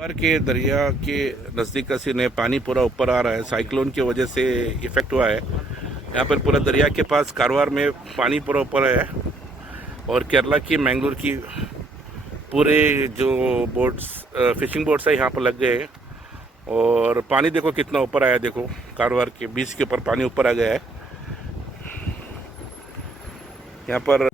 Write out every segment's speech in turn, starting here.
कांवर के दरिया के नज़दीक का सीन है। पानी पूरा ऊपर आ रहा है, साइक्लोन की वजह से इफेक्ट हुआ है। यहाँ पर पूरा दरिया के पास कारवार में पानी पूरा ऊपर है और केरला की मैंगलोर की पूरे जो बोट्स फिशिंग बोट्स है यहाँ पर लग गए हैं। और पानी देखो कितना ऊपर आया, देखो कारवार के बीच के ऊपर पानी ऊपर आ गया है यहाँ पर।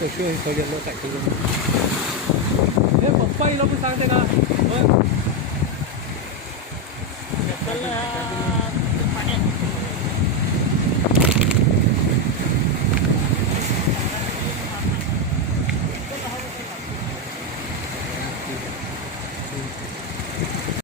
또 쉬어 저기 올라 딱 지금 내 뽀빠이 너무 상대가